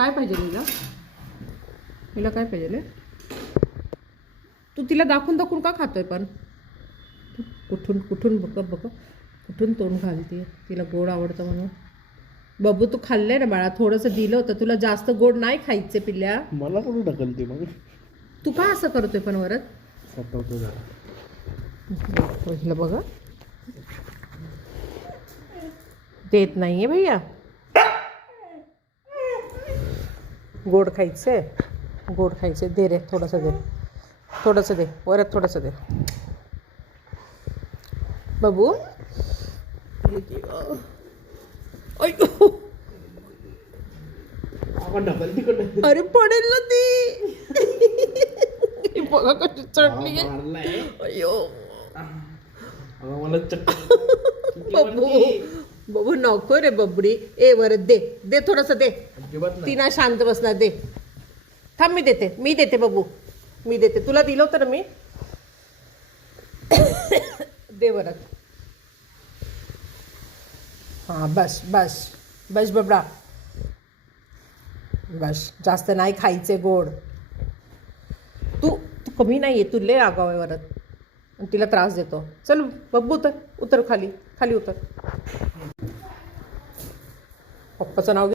काय पाहिजे हिला? हिला काय पाहिजे? तू तिला दाखवून दाखवून का खातोय पण? कुठून कुठून बघ बघ, कुठून तोंड घालते. तिला गोड आवडतं म्हणून. बब्बू तू खाल्लंय ना बाळा, थोडंसं दिलं होतं तुला, जास्त गोड नाही खायचे पिल्ल्या. मला कुठं ढकलते मग? तू का असं करतोय पण वरत? सतावतो जरा. हिला बघा, देत नाहीये भैया. गोड खायचे, गोड खायचे. दे रे थोडंसं दे, थोडंसं दे वरत, थोडंसं दे बबू. अरे पडेल ना ती. बघा कशी चढली आहे. अयो मला बबू, बबू नको रे बबडी. ए वरत दे, दे थोडंसं दे. ती ना शांत बसणार. दे, थांब मी देते, मी देते बबू, मी देते. तुला दिलं होतं ना मी. दे वरत. हां बस बस बस बबडा, बस. जास्त नाही खायचे गोड. तू तू कमी नाही आहे, तू लय आगाव आहे वरत आणि तिला त्रास देतो. चल बब्बू उतर, उतर खाली, खाली उतर. पप्पाचं नाव